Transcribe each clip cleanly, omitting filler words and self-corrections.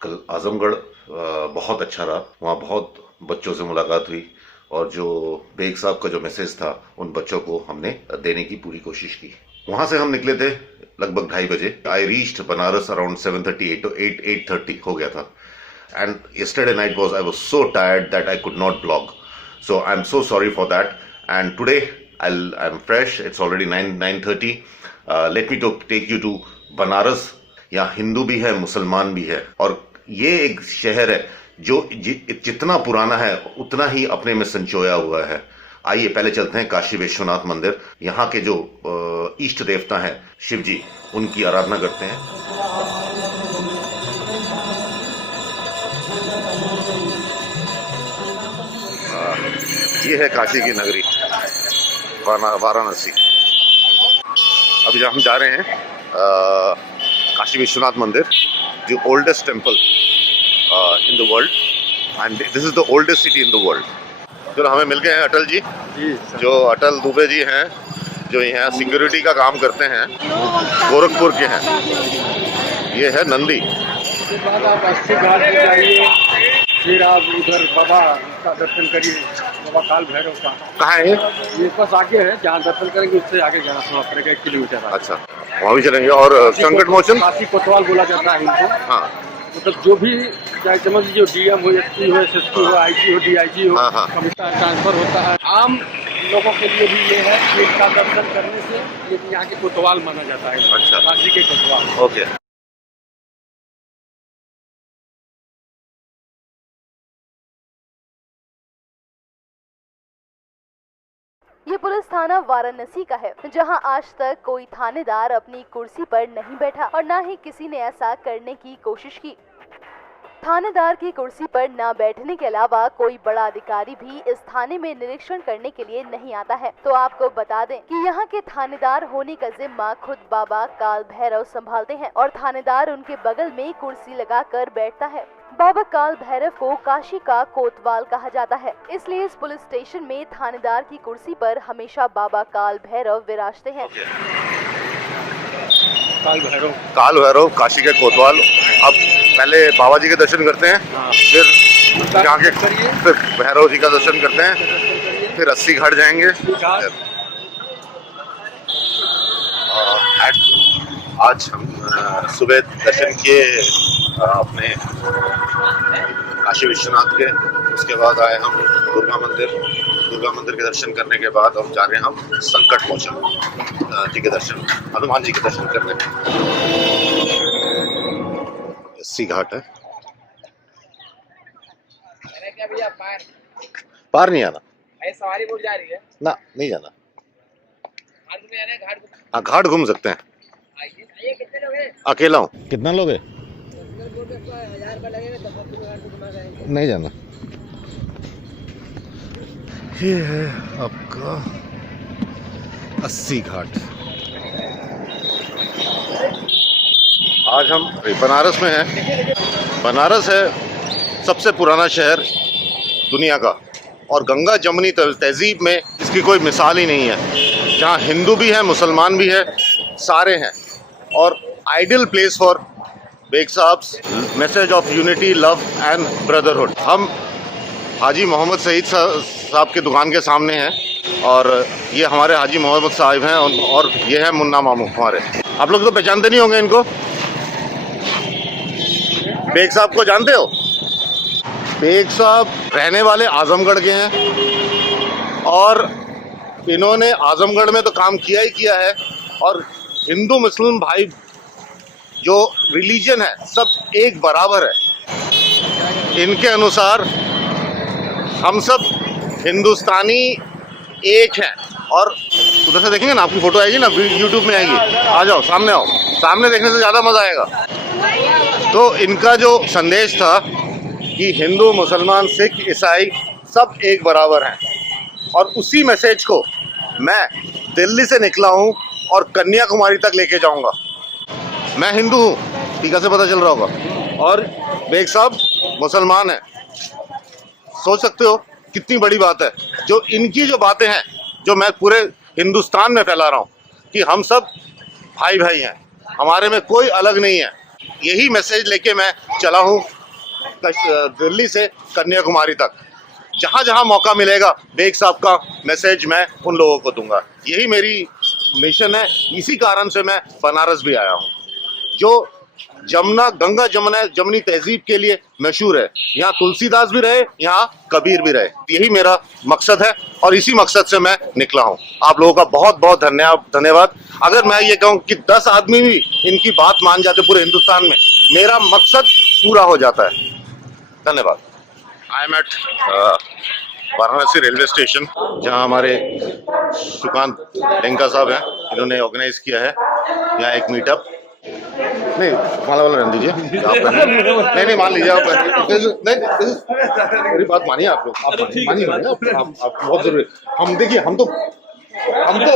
कल आजमगढ़ बहुत अच्छा रहा। वहाँ बहुत बच्चों से मुलाकात हुई और जो बेग साहब का जो मैसेज था उन बच्चों को हमने देने की पूरी कोशिश की। वहां से हम निकले थे लगभग 2:30 बजे। आई रीच्ड बनारस अराउंड 7:30, 8:30 हो गया था। And yesterday night I was so tired that I could not blog. So I'm so sorry for that. And today I'm fresh. It's already 9:30. Let me take you to Banaras. यहाँ हिंदू भी है, मुसलमान भी है, और ये एक शहर है जो जितना पुराना है उतना ही अपने में संचोया हुआ है। आइए पहले चलते हैं काशी विश्वनाथ मंदिर। यहाँ के जो इष्ट देवता हैं शिव जी, उनकी आराधना करते हैं। ये है काशी की नगरी वाराणसी। अभी हम जा रहे हैं काशी विश्वनाथ मंदिर, जो oldest temple in the world, and this is the oldest city in the world. जो हमें मिल गए हैं अटल जी, जो अटल दुबे जी हैं, जो यहाँ सिक्योरिटी का काम करते हैं, गोरखपुर के हैं। ये है नंदी। फिर आप उधर बाबा का दर्शन करिए, बाबा काल भैरव का। कहाँ है ये बस आगे है, जहाँ दर्शन करेंगे उससे आगे जाना थोड़ा पड़ेगा, 1 किलोमीटर। अच्छा, वहाँ भी चलेंगे। और संकट मोचन काशी कोतवाल बोला जाता है इनको। हाँ, मतलब जो भी चाहे समझ लीजिए, डीएम हो, एसपी हो, एसएसपी हो, आईजी हो, डीआईजी हो, कमिश्नर ट्रांसफर होता है। आम लोगों के लिए भी ये है कि इसका दर्शन करने से ये यहाँ के कोतवाल माना जाता है। अच्छा, काशी के कोतवाल। ओके। ये पुलिस थाना वाराणसी का है, जहां आज तक कोई थानेदार अपनी कुर्सी पर नहीं बैठा और न ही किसी ने ऐसा करने की कोशिश की। थानेदार की कुर्सी पर न बैठने के अलावा कोई बड़ा अधिकारी भी इस थाने में निरीक्षण करने के लिए नहीं आता है। तो आपको बता दें कि यहाँ के थानेदार होने का जिम्मा खुद बाबा काल भैरव संभालते हैं और थानेदार उनके बगल में कुर्सी लगाकर बैठता है। बाबा काल भैरव को काशी का कोतवाल कहा जाता है, इसलिए इस पुलिस स्टेशन में थानेदार की कुर्सी पर हमेशा बाबा काल भैरव विराजते हैं। काल भैरव काशी के कोतवाल। अब पहले बाबा जी के दर्शन करते हैं, फिर यहाँ के फिर भैरव जी का दर्शन करते हैं, फिर 80 घाट जाएंगे। आज हम सुबह दर्शन किए अपने काशी विश्वनाथ के। उसके बाद आए हम दुर्गा मंदिर के दर्शन करने के बाद हम जा रहे हैं हम संकट मोचन जी के दर्शन, हनुमान जी के दर्शन करने। 80 घाट है। पार नहीं आना, सवारी बोल जा रही है ना, नहीं जाना। हाँ, घाट घूम सकते हैं। अकेला हूँ। कितना लोग है? नहीं जाना। ये है आपका 80 घाट। आज हम बनारस में हैं। बनारस है सबसे पुराना शहर दुनिया का, और गंगा जमुनी तहजीब में इसकी कोई मिसाल ही नहीं है। जहाँ हिंदू भी है, मुसलमान भी है, सारे हैं। और आइडियल प्लेस फॉर बेग साहब्स message of unity, love and brotherhood. हम हाजी मोहम्मद सईद साहब की दुकान के सामने हैं, और ये हमारे हाजी मोहम्मद साहब हैं, और ये है मुन्ना मामू हमारे। आप लोग तो पहचानते नहीं होंगे इनको। बेग साहब को जानते हो? बेग साहब रहने वाले आजमगढ़ के हैं, और इन्होंने आजमगढ़ में तो काम किया ही किया है। और हिंदू मुस्लिम भाई जो रिलीजन है सब एक बराबर है। इनके अनुसार हम सब हिंदुस्तानी एक हैं। और उधर से देखेंगे ना, आपकी फोटो आएगी ना, यूट्यूब में आएगी। आ जाओ, सामने आओ, सामने देखने से ज़्यादा मज़ा आएगा। तो इनका जो संदेश था कि हिंदू, मुसलमान, सिख, ईसाई सब एक बराबर हैं, और उसी मैसेज को मैं दिल्ली से निकला हूँ और कन्याकुमारी तक लेके जाऊँगा। मैं हिंदू हूँ, टीका से पता चल रहा होगा, और बेग साहब मुसलमान हैं। सोच सकते हो कितनी बड़ी बात है। जो इनकी जो बातें हैं, जो मैं पूरे हिंदुस्तान में फैला रहा हूँ कि हम सब भाई भाई हैं, हमारे में कोई अलग नहीं है। यही मैसेज लेके मैं चला हूँ दिल्ली से कन्याकुमारी तक। जहाँ जहाँ मौका मिलेगा बेग साहब का मैसेज मैं उन लोगों को दूंगा। यही मेरी मिशन है। इसी कारण से मैं बनारस भी आया हूँ, जो गंगा जमुना जमनी तहजीब के लिए मशहूर है। यहाँ तुलसीदास भी रहे, यहाँ कबीर भी रहे। यही मेरा मकसद है और इसी मकसद से मैं निकला हूँ। आप लोगों का बहुत बहुत धन्यवाद। अगर मैं ये कहूँ कि 10 आदमी भी इनकी बात मान जाते पूरे हिंदुस्तान में, मेरा मकसद पूरा हो जाता है। धन्यवाद। I am at Varanasi railway station, जहाँ हमारे सुकांत लेंका साहब हैं। इन्होंने ऑर्गेनाइज किया है यहाँ एक मीटअप। नहीं, माला वाला रहने दीजिए आप। नहीं मान लीजिए आप। नहीं, मेरी बात मानिए आप लोग। आप मानिए, आप बहुत जरूरी। हम देखिए, हम तो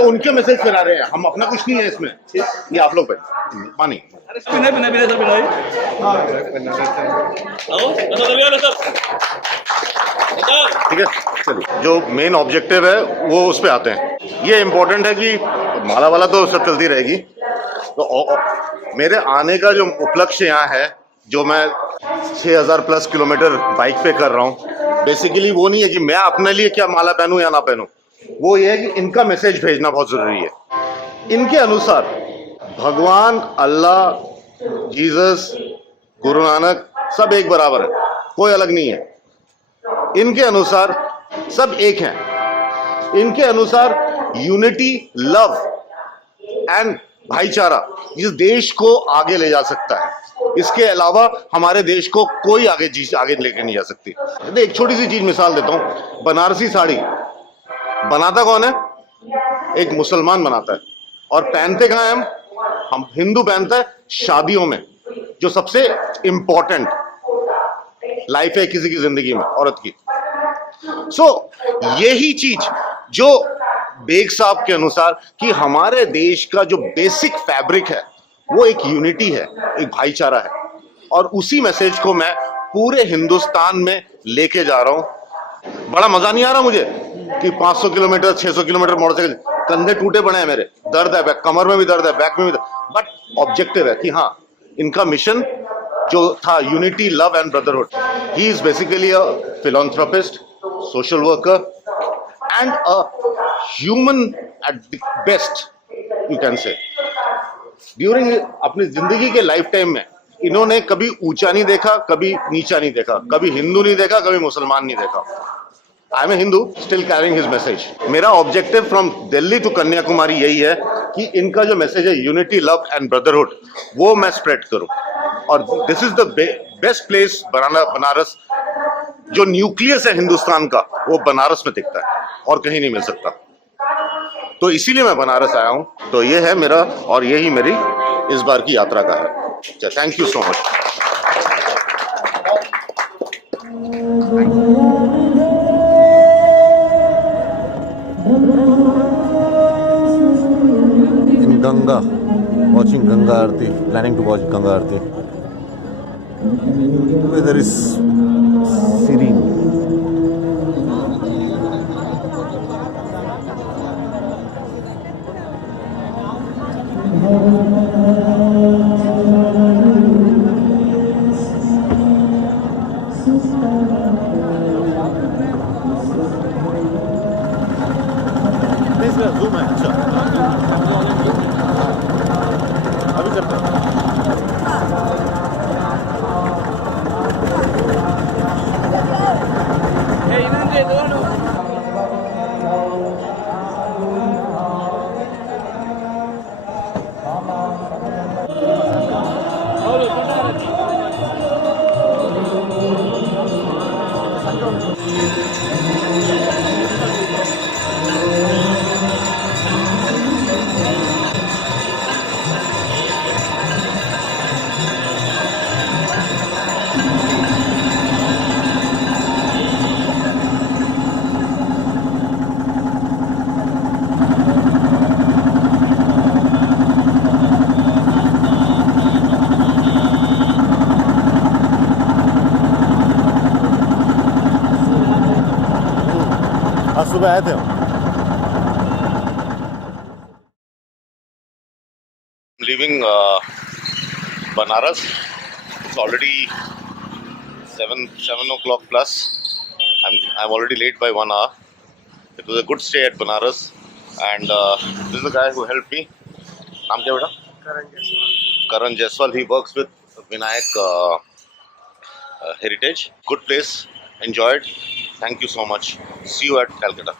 उनके मैसेज फैला रहे हैं, हम अपना कुछ नहीं है इसमें। ये आप लोग मानिए। ठीक है, चलिए। जो मेन ऑब्जेक्टिव है वो उस पे आते हैं। ये इम्पोर्टेंट है कि माला वाला तो सब चलती रहेगी। तो मेरे आने का जो उपलक्ष्य यहाँ है, जो मैं 6000 प्लस किलोमीटर बाइक पे कर रहा हूँ, बेसिकली वो नहीं है कि मैं अपने लिए क्या माला पहनूं या ना पहनूं। वो ये है कि इनका मैसेज भेजना बहुत जरूरी है। इनके अनुसार भगवान, अल्लाह, जीसस, गुरु नानक सब एक बराबर है, कोई अलग नहीं है। इनके अनुसार सब एक हैं। इनके अनुसार यूनिटी, लव एंड भाईचारा इस देश को आगे ले जा सकता है। इसके अलावा हमारे देश को कोई आगे लेके नहीं जा सकती। एक छोटी सी चीज मिसाल देता हूँ। बनारसी साड़ी बनाता कौन है? एक मुसलमान बनाता है। और पहनते कहाँ हैं हम हिंदू पहनते हैं शादियों में, जो सबसे इंपॉर्टेंट लाइफ है किसी की जिंदगी में, औरत की। यही चीज जो बेग साहब के अनुसार कि हमारे देश का जो बेसिक फैब्रिक है वो एक यूनिटी है, एक भाईचारा है। और उसी मैसेज को मैं पूरे हिंदुस्तान में लेके जा रहा हूं। बड़ा मजा नहीं आ रहा मुझे कि 500 किलोमीटर 600 किलोमीटर मोटरसाइकिल, कंधे टूटे पड़े हैं मेरे, दर्द है, कमर में भी दर्द है, बैक में भी दर्द। बट ऑब्जेक्टिव है कि हाँ, इनका मिशन जो था unity, love and brotherhood. He is basically a philanthropist, social worker and a human at the best, you can say. During अपनी जिंदगी के लाइफ टाइम में इन्होंने कभी ऊंचा नहीं देखा, कभी नीचा नहीं देखा, कभी हिंदू नहीं देखा, कभी मुसलमान नहीं देखा। I am a Hindu, still carrying his message. मेरा objective from Delhi to Kanyakumari यही है कि इनका जो मैसेज है यूनिटी, लव एंड ब्रदरहुड, वो मैं स्प्रेड करूं। और this is the best place, Banaras. जो न्यूक्लियस है हिंदुस्तान का, वो बनारस में दिखता है और कहीं नहीं मिल सकता। तो इसीलिए मैं बनारस आया हूं। तो ये है मेरा, और यही मेरी इस बार की यात्रा का है। Thank you so much. In Ganga, watching Ganga Aarti, planning to watch Ganga Aarti. Weather is serene. इसका जूम है। अच्छा, अभी करते हैं। आज सुबह आए थे हम। Living Banaras. It's already 7 o'clock plus. I'm already late by 1 hour. It was a good stay at Banaras, and this is the guy who helped me. Naam kya beta? Karan Jaiswal. He works with Vinayak Heritage. Good place. Enjoyed. Thank you so much. See you at Calcutta.